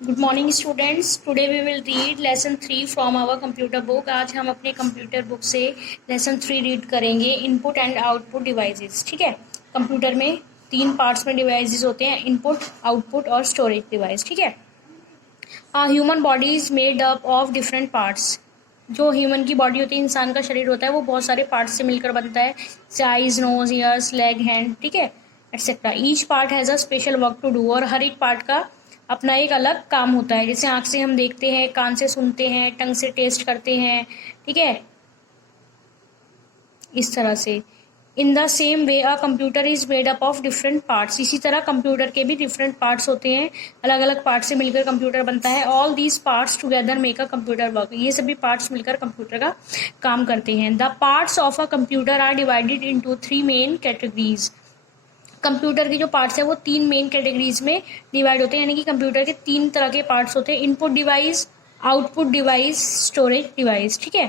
Good morning students. Today we will read lesson 3 from our computer book. आज हम अपने computer book से lesson 3 read करेंगे, input and output devices. ठीक है, कंप्यूटर में 3 पार्ट्स में डिवाइसेस होते हैं, इनपुट, आउटपुट और स्टोरेज डिवाइस। ठीक है, human body is made up of different parts. जो ह्यूमन की बॉडी होती है, इंसान का शरीर होता है, वो बहुत सारे पार्ट्स से मिलकर बनता है, eyes, nose, ears, leg, hand, ठीक है, etcetera. Each part has a special work to do, और हर एक पार्ट का अपना एक अलग काम होता है। जैसे आँख से हम देखते हैं, कान से सुनते हैं, टंग से टेस्ट करते हैं, ठीक है, इस तरह से। In the same way a computer is made up of different parts. इसी तरह कंप्यूटर के भी डिफरेंट पार्ट्स होते हैं, अलग अलग पार्ट्स से मिलकर कंप्यूटर बनता है। All these parts together make a computer work. ये सभी पार्ट्स मिलकर कंप्यूटर का काम करते हैं। The parts of a computer are divided into 3 main categories. Computer के जो पार्ट्स है वो 3 मेन कैटेगरीज में डिवाइड होते हैं, यानी कि कंप्यूटर के 3 तरह के पार्ट्स होते हैं, input device, output device, storage device. ठीक है,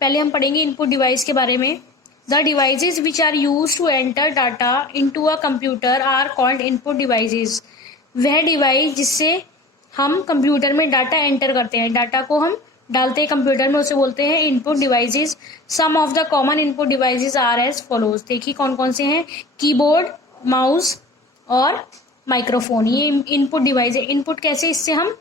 पहले हम पढ़ेंगे इनपुट डिवाइस के बारे में। The devices which are use to enter data into a computer are called input devices. वह डिवाइस जिससे हम कंप्यूटर में डाटा एंटर करते हैं, डाटा को हम डालते हैं कंप्यूटर में, उसे बोलते हैं input devices. Some of the common input devices are as follows. देखिए कौन कौन से हैं। कीबोर्ड, माउस और माइक्रोफोन, ये इनपुट डिवाइस है। इनपुट कैसे, इससे हम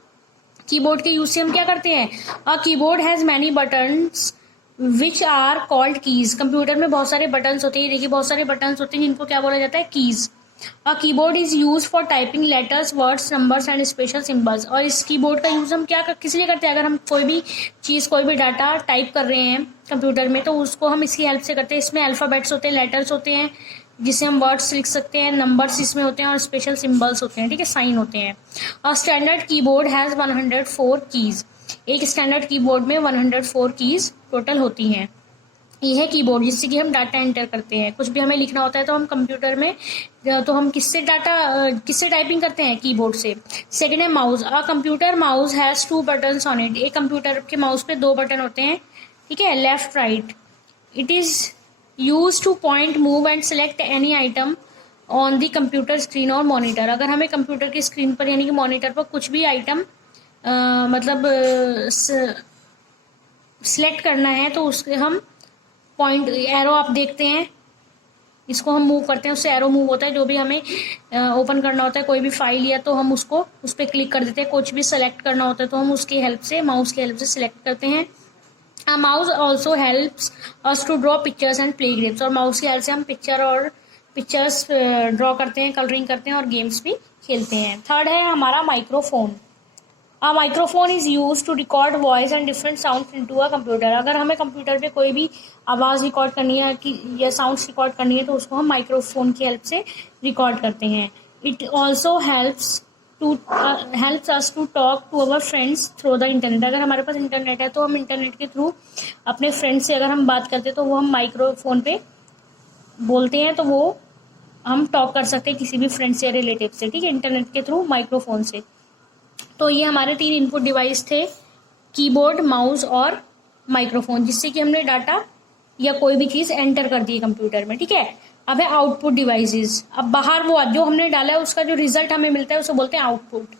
कीबोर्ड के यूज से हम क्या करते हैं, a keyboard has many buttons which are called keys. Computer में बहुत सारे बटन्स होते हैं, देखिए बहुत सारे बटन्स होते हैं जिनको क्या बोला जाता है, keys. A keyboard is use for typing letters, words, numbers and special symbols. और इस कीबोर्ड का यूज हम क्या किस लिए करते हैं, अगर हम कोई भी चीज़, कोई भी डाटा टाइप कर रहे हैं कंप्यूटर में, तो उसको हम इसकी हेल्प से करते हैं। इसमें अल्फ़ाबेट्स होते हैं, लेटर्स होते हैं जिसे हम वर्ड्स लिख सकते हैं, नंबर्स इसमें होते हैं और स्पेशल सिंबल्स होते हैं, ठीक है, साइन होते हैं। A standard keyboard has 104 keys. एक स्टैंडर्ड कीबोर्ड में 104 कीज़ टोटल होती हैं। ये है कीबोर्ड जिससे कि हम डाटा एंटर करते हैं। कुछ भी हमें लिखना होता है तो हम कंप्यूटर में, तो हम किससे टाइपिंग करते हैं, कीबोर्ड से। सेकंड है mouse. A computer mouse has 2 buttons on it. एक कंप्यूटर के माउस पे 2 बटन होते हैं, ठीक है, left right. It is use two point, move and select any item on the computer screen और मॉनिटर। अगर हमें कंप्यूटर की स्क्रीन पर यानी कि मॉनिटर पर कुछ भी आइटम मतलब सिलेक्ट करना है तो उसके हम पॉइंट, एरो आप देखते हैं, इसको हम मूव करते हैं, उससे एरो मूव होता है। जो भी हमें ओपन करना होता है, कोई भी फाइल या तो हम उसको उस पर क्लिक कर देते हैं। कुछ भी सेलेक्ट करना होता है तो हम उसकी हेल्प से, माउस की हेल्प से सिलेक्ट करते हैं। Mouse also helps us to draw pictures and play games. और माउस की हेल्प से हम पिक्चर्स ड्रॉ करते हैं, कलरिंग करते हैं और गेम्स भी खेलते हैं। थर्ड है हमारा microphone. A microphone is use to record voice and different sound into a computer. अगर हमें कंप्यूटर पे कोई भी आवाज़ रिकॉर्ड करनी है कि या साउंड्स रिकॉर्ड करनी है तो उसको हम माइक्रोफोन की हेल्प से रिकॉर्ड करते हैं। It also helps us to talk to our friends through the internet. अगर हमारे पास इंटरनेट है तो हम इंटरनेट के थ्रू अपने फ्रेंड्स से अगर हम बात करते हैं तो वो हम माइक्रोफोन पे बोलते हैं, तो वो हम टॉक कर सकते हैं किसी भी फ्रेंड से या रिलेटिव से, ठीक है, इंटरनेट के थ्रू, माइक्रोफोन से। तो ये हमारे 3 इनपुट डिवाइस थे, कीबोर्ड, माउस और माइक्रोफोन, जिससे कि हमने डाटा या कोई भी चीज़ एंटर कर दी है कंप्यूटर में, ठीक है। अब है आउटपुट डिवाइसेस। अब बाहर वो जो हमने डाला है उसका जो रिजल्ट हमें मिलता है उसे बोलते हैं output.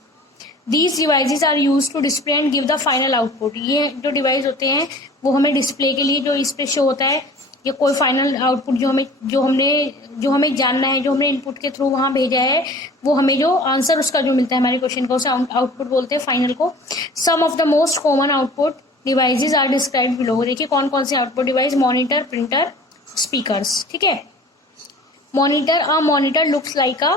These devices are use to display and give the final output. ये जो डिवाइस होते हैं वो हमें डिस्प्ले के लिए, जो इस पे शो होता है, या कोई फाइनल आउटपुट जो हमें जानना है, जो हमने इनपुट के थ्रू वहाँ भेजा है, वो हमें जो आंसर उसका जो मिलता है हमारे क्वेश्चन का, उसे आउटपुट बोलते हैं, फाइनल को। Some of the most common output devices are described below. देखिए कौन कौन से output device, monitor, printer, speakers, ठीक है। Monitor, a monitor looks like a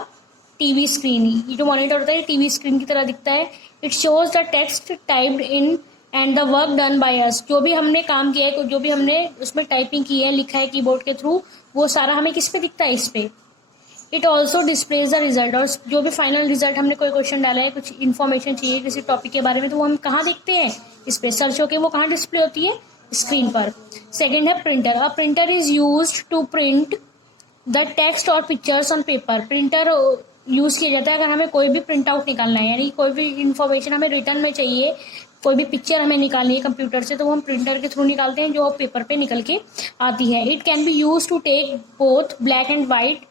TV screen. ये जो मॉनिटर होता है टीवी स्क्रीन की तरह दिखता है। It shows the text typed in and the work done by us. जो भी हमने काम किया है, जो भी हमने उसमें टाइपिंग की है, लिखा है कीबोर्ड के थ्रू, वो सारा हमें किस पे दिखता है, इस पे। It also displays the result. और जो भी फाइनल रिजल्ट, हमने कोई क्वेश्चन डाला है, कुछ इन्फॉर्मेशन चाहिए किसी टॉपिक के बारे में, तो वो हम कहाँ देखते हैं, इस पे सर्च होके वो कहाँ डिस्प्ले होती है, स्क्रीन पर। सेकेंड है printer. A printer is use to print the text और pictures on paper. Printer use किया जाता है अगर हमें कोई भी प्रिंट आउट निकालना है, यानी कोई भी इंफॉर्मेशन हमें रिटर्न में चाहिए, कोई भी पिक्चर हमें निकालनी है कंप्यूटर से, तो वो हम प्रिंटर के थ्रू निकालते हैं, जो पेपर पे निकल के आती है। It can be use to take both black and white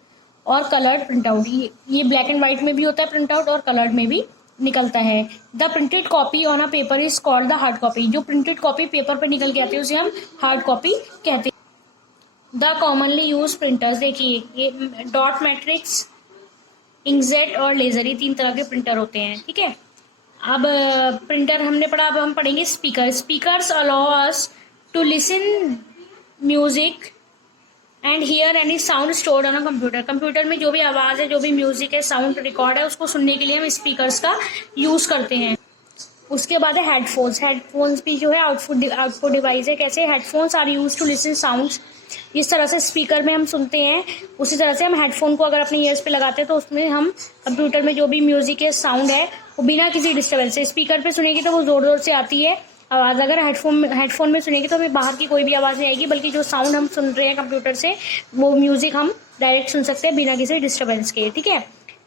और कलर्ड प्रिंट आउट। ये ब्लैक एंड वाइट में भी होता है प्रिंट आउट और कलर्ड में भी निकलता है। The printed copy on a paper is called the hard copy. जो प्रिंटेड कॉपी पेपर पर निकल के आती है उसे हम हार्ड कॉपी कहते हैं। द कॉमनली यूज प्रिंटर्स, देखिए ये डॉट मैट्रिक्स, इंकजेट और लेजर, ये 3 तरह के प्रिंटर होते हैं। ठीक है, अब प्रिंटर हमने पढ़ा, अब हम पढ़ेंगे speaker. Speakers allow us to listen music and hear any sound stored on a computer. Computer में जो भी आवाज़ है, जो भी म्यूजिक है, साउंड रिकॉर्ड है, उसको सुनने के लिए हम स्पीकर्स का यूज करते हैं। उसके बाद है हेडफोन्स। हेडफोन्स भी जो है आउटपुट डिवाइस है। कैसे? Headphones are use to listen sounds. जिस तरह से स्पीकर में हम सुनते हैं उसी तरह से हम हेडफोन को अगर अपने ईयर्स पे लगाते हैं तो उसमें हम कंप्यूटर में जो भी म्यूजिक है, साउंड है, वो बिना किसी डिस्टर्बेंस से, स्पीकर पे सुनेगी तो वो जोर जोर से आती है आवाज़। अगर हेडफोन में सुनेगी तो हमें बाहर की कोई भी आवाज़ नहीं आएगी, बल्कि जो साउंड हम सुन रहे हैं कंप्यूटर से वो म्यूजिक हम डायरेक्ट सुन सकते हैं बिना किसी डिस्टर्बेंस के। ठीक है,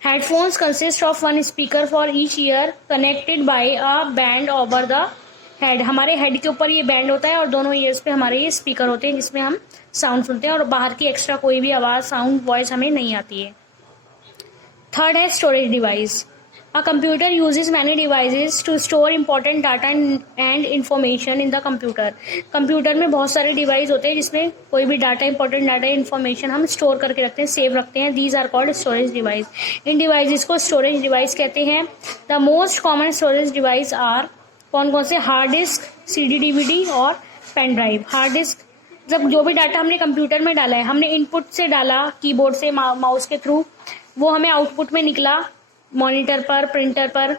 headphones consist of 1 speaker for each year connected by a band over the head. हमारे हेड के ऊपर ये बैंड होता है और दोनों ईयर्स पे हमारे ये स्पीकर होते हैं जिसमें हम साउंड सुनते हैं और बाहर की एक्स्ट्रा कोई भी आवाज़, साउंड, वॉइस हमें नहीं आती है। थर्ड है storage device. A computer uses many devices to store important data and information in the computer. Computer में बहुत सारे डिवाइस होते हैं जिसमें कोई भी डाटा, इंपॉर्टेंट डाटा, इन्फॉर्मेशन हम स्टोर करके रखते हैं, सेव रखते हैं। These are called storage device. इन डिवाइसेस को स्टोरेज डिवाइस कहते हैं। The most common storage device are, कौन कौन से? हार्ड डिस्क, CD DVD और पेन ड्राइव। हार्ड डिस्क जब जो भी डाटा हमने कंप्यूटर में डाला है, हमने इनपुट से डाला कीबोर्ड से, माउस के थ्रू, वो हमें आउटपुट में निकला मॉनिटर पर, प्रिंटर पर।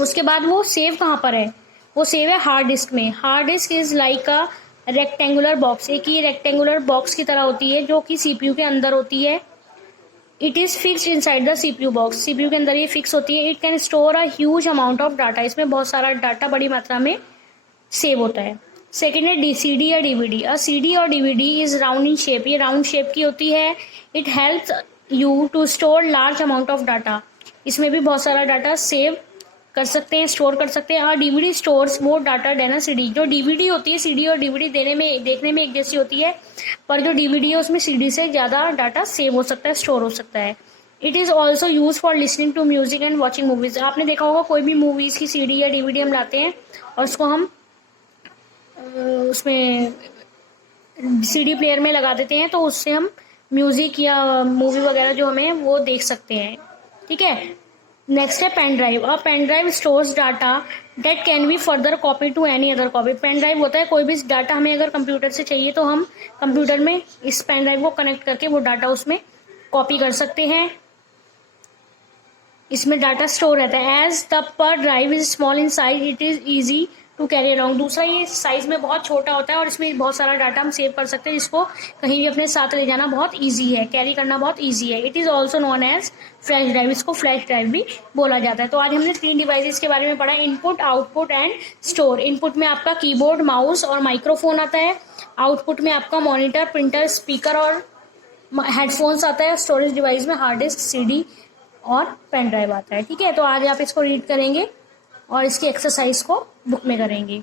उसके बाद वो सेव कहाँ पर है? वो सेव है हार्ड डिस्क में। Hard disk is like a rectangular box. एक ही रेक्टेंगुलर बॉक्स की तरह होती है जो कि CPU के अंदर होती है। It is fixed inside the CPU box. CPU के अंदर ये फिक्स होती है। It can store a huge amount of data. इसमें बहुत सारा डाटा बड़ी मात्रा में सेव होता है। सेकेंड है CD या DVD। CD और DVD is round in shape. ये राउंड शेप की होती है। It helps you to store large amount of data. इसमें भी बहुत सारा डाटा सेव कर सकते हैं, स्टोर कर सकते हैं। और DVD stores more data than a CD। जो DVD होती है, CD और DVD देखने में एक जैसी होती है, पर जो DVD है उसमें CD से ज़्यादा डाटा सेव हो सकता है, स्टोर हो सकता है। It is also use for listening to music and watching movies. आपने देखा होगा कोई भी मूवीज़ की CD या DVD हम लाते हैं और उसको हम उसमें CD प्लेयर में लगा देते हैं, तो उससे हम म्यूजिक या मूवी वगैरह जो हमें वो देख सकते हैं। ठीक है, नेक्स्ट है pen drive. A pen drive stores data that can be further copy to any other copy. Pen drive होता है कोई भी डाटा हमें अगर कंप्यूटर से चाहिए तो हम कंप्यूटर में इस पेन ड्राइव को कनेक्ट करके वो डाटा उसमें कॉपी कर सकते हैं। इसमें डाटा स्टोर रहता है। As the pen drive is small in size it is easy to carry around. दूसरा, ये साइज में बहुत छोटा होता है और इसमें बहुत सारा डाटा हम सेव कर सकते हैं, जिसको कहीं भी अपने साथ ले जाना बहुत इजी है, कैरी करना बहुत इजी है। It is also known as flash drive. इसको फ्लैश ड्राइव भी बोला जाता है। तो आज हमने 3 डिवाइसेस के बारे में पढ़ा, input, output and store. Input में आपका कीबोर्ड, माउस और माइक्रोफोन आता है। आउटपुट में आपका मॉनिटर, प्रिंटर, स्पीकर और हेडफोन्स आता है। स्टोरेज डिवाइस में हार्ड डिस्क, CD और पेन ड्राइव आता है। ठीक है, तो आज आप इसको रीड करेंगे और इसकी एक्सरसाइज को बुक में करेंगे।